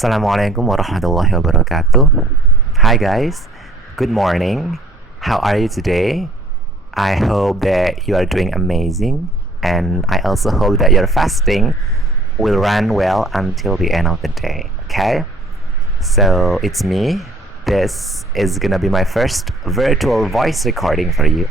Assalamualaikum warahmatullahi wabarakatuh. Hi guys, good morning. How are you today? I hope that you are doing amazing, and I also hope that your fasting will run well until the end of the day. Okay? So it's me. This is gonna be my first virtual voice recording for you,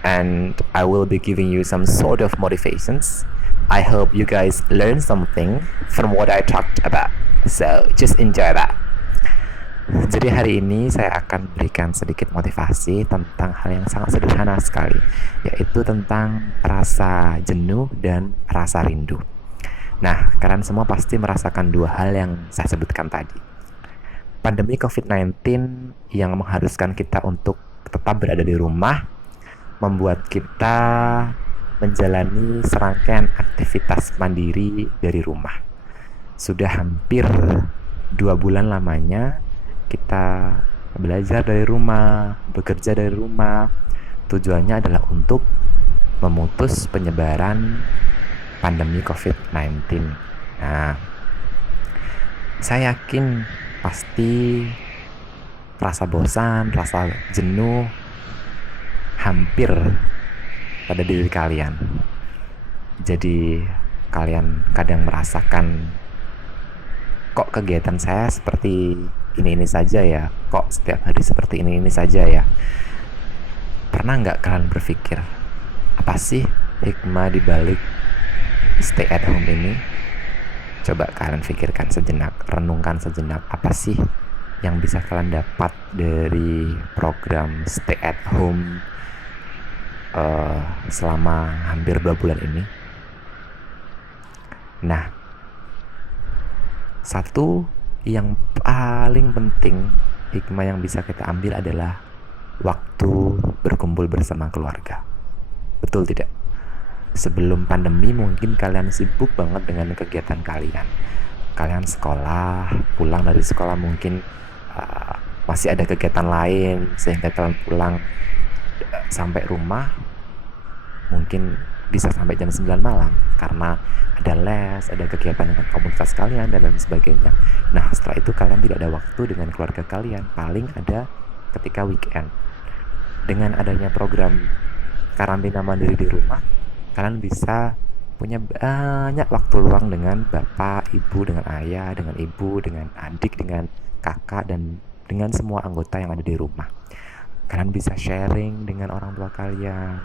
and I will be giving you some sort of motivations. I hope you guys learn something from what I talked about. So just enjoy that. Jadi hari ini saya akan berikan sedikit motivasi tentang hal yang sangat sederhana sekali, yaitu tentang rasa jenuh dan rasa rindu. Nah, kalian semua pasti merasakan dua hal yang saya sebutkan tadi. Pandemi COVID-19 yang mengharuskan kita untuk tetap berada di rumah membuat kita menjalani serangkaian aktivitas mandiri dari rumah. Sudah hampir 2 bulan lamanya kita belajar dari rumah, bekerja dari rumah. Tujuannya adalah untuk memutus penyebaran pandemi COVID-19. Nah, saya yakin pasti rasa bosan, rasa jenuh hampir pada diri kalian. Jadi kalian kadang merasakan, kok kegiatan saya seperti ini saja ya, kok setiap hari seperti ini saja ya. Pernah nggak kalian berpikir, apa sih hikmah dibalik stay at home ini? Coba kalian pikirkan sejenak, renungkan sejenak, apa sih yang bisa kalian dapat dari program stay at home selama hampir 2 bulan ini. Nah, satu yang paling penting hikmah yang bisa kita ambil adalah waktu berkumpul bersama keluarga. Betul tidak? Sebelum pandemi mungkin kalian sibuk banget dengan kegiatan kalian. Kalian sekolah, pulang dari sekolah mungkin masih ada kegiatan lain, sehingga kalian pulang sampai rumah mungkin bisa sampai jam 9 malam karena ada les, ada kegiatan dengan komunitas kalian dan lain sebagainya. Nah, setelah itu kalian tidak ada waktu dengan keluarga kalian, paling ada ketika weekend. Dengan adanya program karantina mandiri di rumah, kalian bisa punya banyak waktu luang dengan bapak, ibu, dengan ayah, dengan ibu, dengan adik, dengan kakak, dan dengan semua anggota yang ada di rumah. Kalian bisa sharing dengan orang tua kalian,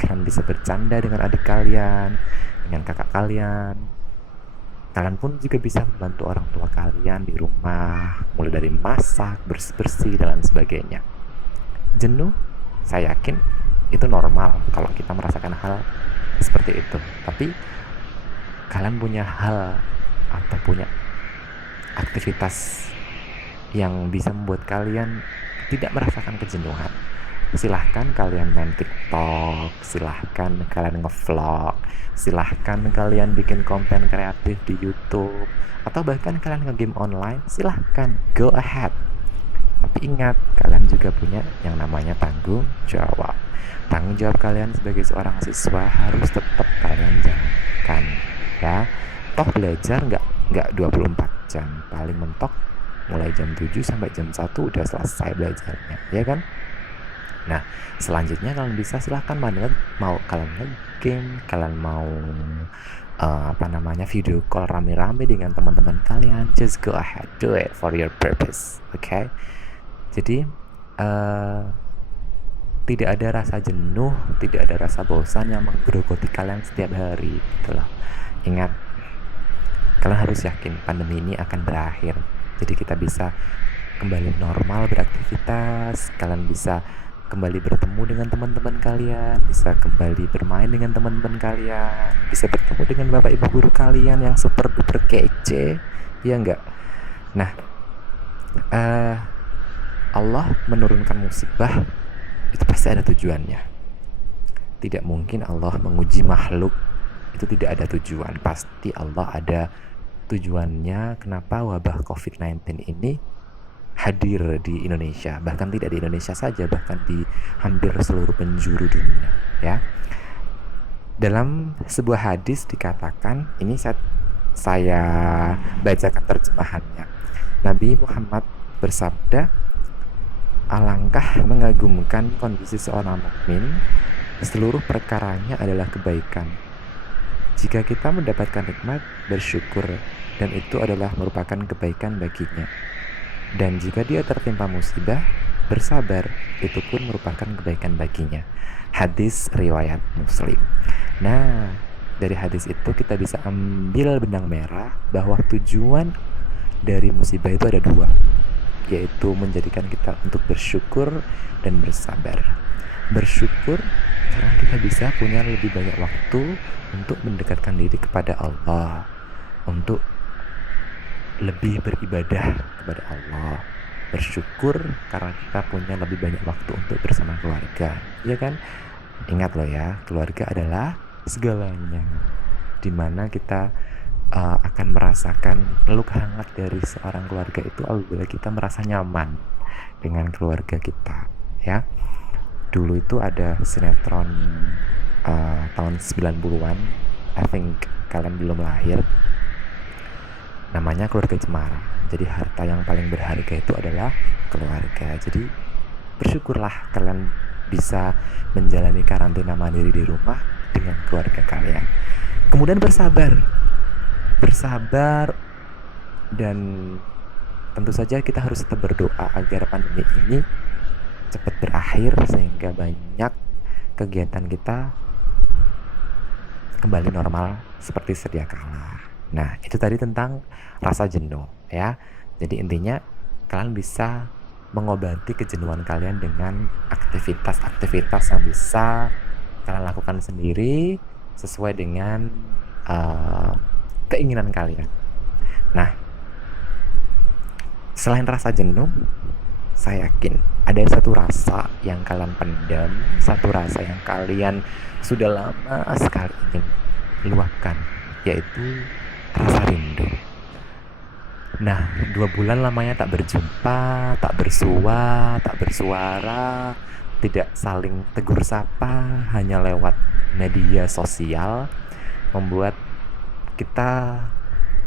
kalian bisa bercanda dengan adik kalian, dengan kakak kalian. Kalian pun juga bisa membantu orang tua kalian di rumah, mulai dari masak, bersih-bersih, dan lain sebagainya. Jenuh, saya yakin itu normal kalau kita merasakan hal seperti itu. Tapi kalian punya hal atau punya aktivitas yang bisa membuat kalian tidak merasakan kejenuhan. Silahkan kalian main TikTok, silahkan kalian nge-vlog, silahkan kalian bikin konten kreatif di YouTube, atau bahkan kalian nge-game online, silahkan, go ahead. Tapi ingat, kalian juga punya yang namanya tanggung jawab. Tanggung jawab kalian sebagai seorang siswa harus tetap kalian jalankan, ya. Toh belajar nggak 24 jam, paling mentok mulai jam 7 sampai jam 1 udah selesai belajarnya, ya kan? Nah, selanjutnya kalian bisa silahkan mau kalian nge-game, kalian mau video call rame-rame dengan teman-teman kalian, just go ahead, do it for your purpose, okay? Jadi tidak ada rasa jenuh, tidak ada rasa bosan yang menggerogoti kalian setiap hari, itulah. Ingat, kalian harus yakin pandemi ini akan berakhir. Jadi kita bisa kembali normal beraktivitas, kalian bisa kembali bertemu dengan teman-teman kalian, bisa kembali bermain dengan teman-teman kalian, bisa bertemu dengan bapak ibu guru kalian yang super duper kece, ya enggak? Nah, Allah menurunkan musibah itu pasti ada tujuannya. Tidak mungkin Allah menguji makhluk itu tidak ada tujuan. Pasti Allah ada tujuannya kenapa wabah COVID-19 ini hadir di Indonesia, bahkan tidak di Indonesia saja, bahkan di hampir seluruh penjuru dunia, ya. Dalam sebuah hadis dikatakan, ini saya saya bacakan terjemahannya. Nabi Muhammad bersabda, alangkah mengagumkan kondisi seorang mukmin, seluruh perkaranya adalah kebaikan. Jika kita mendapatkan nikmat, bersyukur, dan itu adalah merupakan kebaikan baginya. Dan jika dia tertimpa musibah, bersabar, itu pun merupakan kebaikan baginya. Hadis riwayat Muslim. Nah, dari hadis itu kita bisa ambil benang merah bahwa tujuan dari musibah itu ada dua, yaitu menjadikan kita untuk bersyukur dan bersabar. Bersyukur karena kita bisa punya lebih banyak waktu untuk mendekatkan diri kepada Allah, untuk lebih beribadah kepada Allah. Bersyukur karena kita punya lebih banyak waktu untuk bersama keluarga, ya kan? Ingat loh ya, keluarga adalah segalanya, dimana kita akan merasakan peluk hangat dari seorang keluarga itu apabila kita merasa nyaman dengan keluarga kita, ya. Dulu itu ada sinetron tahun 90-an, I think kalian belum lahir, namanya Keluarga Cemara. Jadi harta yang paling berharga itu adalah keluarga. Jadi bersyukurlah kalian bisa menjalani karantina mandiri di rumah dengan keluarga kalian. Kemudian bersabar, dan tentu saja kita harus tetap berdoa agar pandemi ini cepat berakhir sehingga banyak kegiatan kita kembali normal seperti sedia kala. Nah, itu tadi tentang rasa jenuh, ya. Jadi intinya kalian bisa mengobati kejenuhan kalian dengan aktivitas-aktivitas yang bisa kalian lakukan sendiri sesuai dengan keinginan kalian. Nah, selain rasa jenuh, saya yakin ada satu rasa yang kalian pendam, satu rasa yang kalian sudah lama sekali ingin luapkan, yaitu rasa rindu. Nah, 2 bulan lamanya tak berjumpa, tak bersua, tak bersuara, tidak saling tegur sapa, hanya lewat media sosial, membuat kita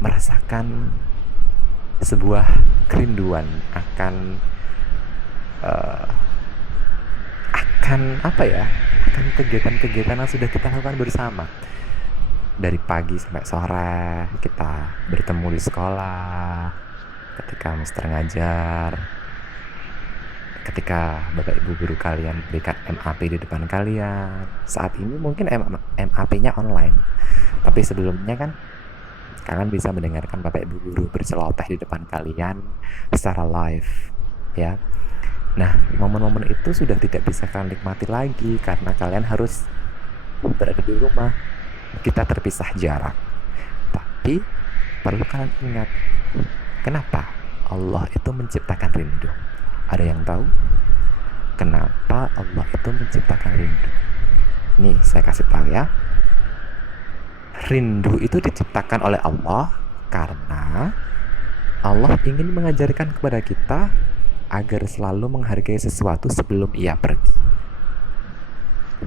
merasakan sebuah kerinduan akan akan kegiatan-kegiatan yang sudah kita lakukan bersama. Dari pagi sampai sore kita bertemu di sekolah, ketika mister ngajar, ketika bapak ibu guru kalian berikan MAP di depan kalian. Saat ini mungkin MAP-nya online, tapi sebelumnya kan kalian bisa mendengarkan bapak ibu guru berceloteh di depan kalian secara live, ya. Nah, momen-momen itu sudah tidak bisa kalian nikmati lagi karena kalian harus berada di rumah. Kita terpisah jarak. Tapi perlu kalian ingat, kenapa Allah itu menciptakan rindu? Ada yang tahu? Kenapa Allah itu menciptakan rindu? Nih, saya kasih tahu ya. Rindu itu diciptakan oleh Allah karena Allah ingin mengajarkan kepada kita agar selalu menghargai sesuatu sebelum ia pergi.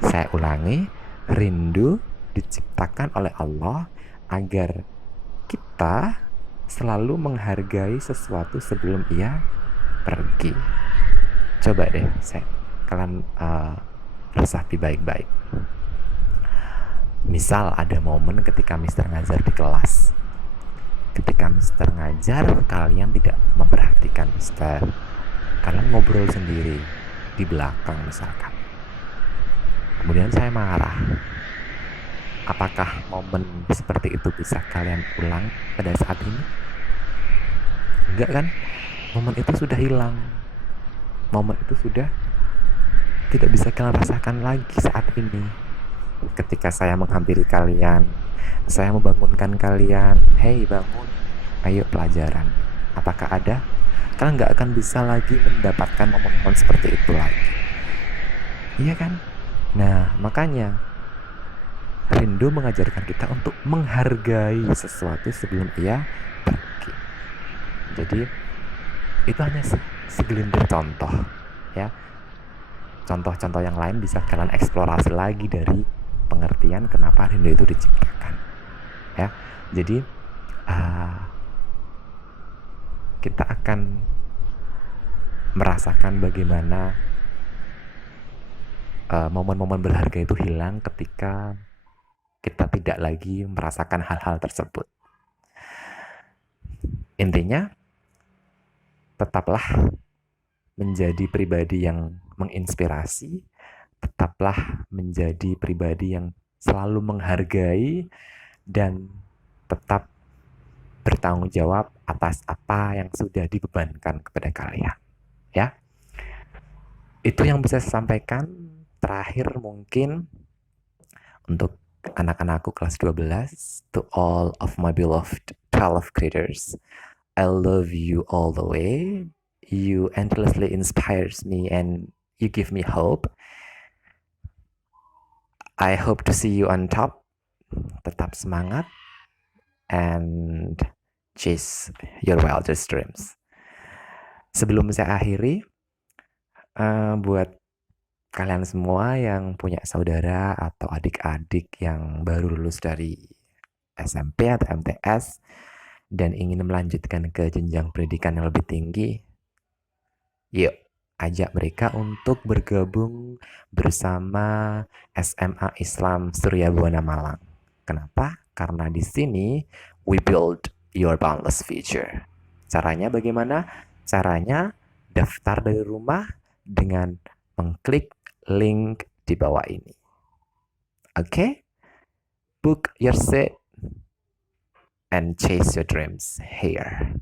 Saya ulangi, rindu diciptakan oleh Allah agar kita selalu menghargai sesuatu sebelum ia pergi. Coba deh, kalian resapi baik-baik. Misal ada momen ketika mister ngajar di kelas. Ketika mister ngajar, kalian tidak memperhatikan mister. Kalian ngobrol sendiri di belakang misalkan. Kemudian saya marah. Apakah momen seperti itu bisa kalian ulang pada saat ini? Enggak kan? Momen itu sudah hilang. Momen itu sudah tidak bisa kalian rasakan lagi saat ini. Ketika saya menghampiri kalian, saya membangunkan kalian, "Hei, bangun, ayo pelajaran." Apakah ada? Kalian nggak akan bisa lagi mendapatkan momen-momen seperti itu lagi. Iya kan? Nah, makanya rindu mengajarkan kita untuk menghargai sesuatu sebelum ia pergi. Jadi itu hanya segelintir contoh, ya. Contoh-contoh yang lain bisa kalian eksplorasi lagi dari pengertian kenapa rindu itu diciptakan, ya. Jadi kita akan merasakan bagaimana momen-momen berharga itu hilang ketika kita tidak lagi merasakan hal-hal tersebut. Intinya, tetaplah menjadi pribadi yang menginspirasi, tetaplah menjadi pribadi yang selalu menghargai, dan tetap bertanggung jawab atas apa yang sudah dibebankan kepada kalian. Ya, itu yang bisa saya sampaikan. Terakhir mungkin untuk anak-anakku kelas 12, to all of my beloved 12 graders, I love you all the way. You endlessly inspires me and you give me hope. I hope to see you on top. Tetap semangat and chase your wildest dreams. Sebelum saya akhiri, buat kalian semua yang punya saudara atau adik-adik yang baru lulus dari SMP atau MTS dan ingin melanjutkan ke jenjang pendidikan yang lebih tinggi, yuk ajak mereka untuk bergabung bersama SMA Islam Surya Buana Malang. Kenapa? Karena di sini we build your boundless future. Caranya bagaimana? Caranya daftar dari rumah dengan mengklik link di bawah ini. Oke? Book your seat and chase your dreams here.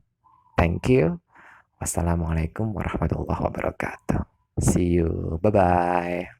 Thank you. Wassalamualaikum warahmatullahi wabarakatuh. See you. Bye-bye.